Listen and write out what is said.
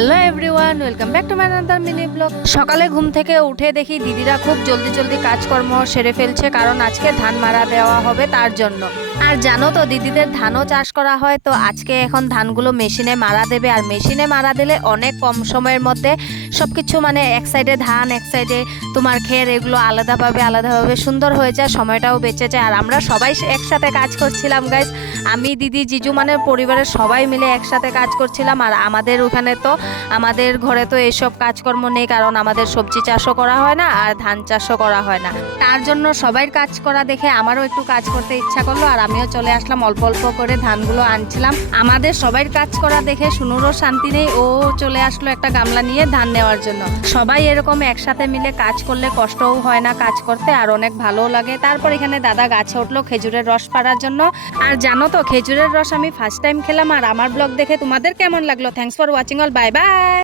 Hello everyone, welcome back to my another mini blog. সকালে ঘুম থেকে উঠে দেখি দিদিরা খুব জলদি জলদি কাজকর্ম সেরে ফেলছে, কারণ আজকে ধান মারা দেওয়া হবে তার জন্য। আর জানো তো দিদিদের ধানও চাষ করা হয়, তো আজকে এখন ধানগুলো মেশিনে মারা দেবে। আর মেশিনে মারা দিলে অনেক কম সময়ের মধ্যে সবকিছু মানে এক সাইডে ধান এক সাইডে তোমার খের, এগুলো আলাদাভাবে সুন্দর হয়ে যায়, সময়টাও বেঁচে যায়। আর আমরা সবাই একসাথে কাজ করছিলাম গাইস, আমি দিদি জিজু মানে পরিবারের সবাই মিলে একসাথে কাজ করছিলাম। আর আমাদের ওখানে তো আমাদের ঘরে তো এইসব কাজকর্ম নেই, কারণ আমাদের সবজি চাষও করা হয় না আর ধান চাষও করা হয় না। তার জন্য সবাই কাজ করা দেখে আমারও একটু কাজ করতে ইচ্ছা করলো, আর আমিও চলে আসলাম। অল্প অল্প করে ধানগুলো আনছিলাম। আমাদের সবাই কাজ করা দেখে শুনুরও শান্তি নেই, ও চলে আসলো একটা গামলা নিয়ে ধান নেওয়ার জন্য। সবাই এরকম একসাথে মিলে কাজ করলে কষ্টও হয় না কাজ করতে, আর অনেক ভালোও লাগে। তারপর এখানে দাদা গাছে উঠলো খেজুরের রস পাড়ার জন্য। আর জানো তো খেজুরের রস আমি ফার্স্ট টাইম খেলাম। আর আমার ব্লগ দেখে তোমাদের কেমন লাগলো? Thanks for watching all, bye bye.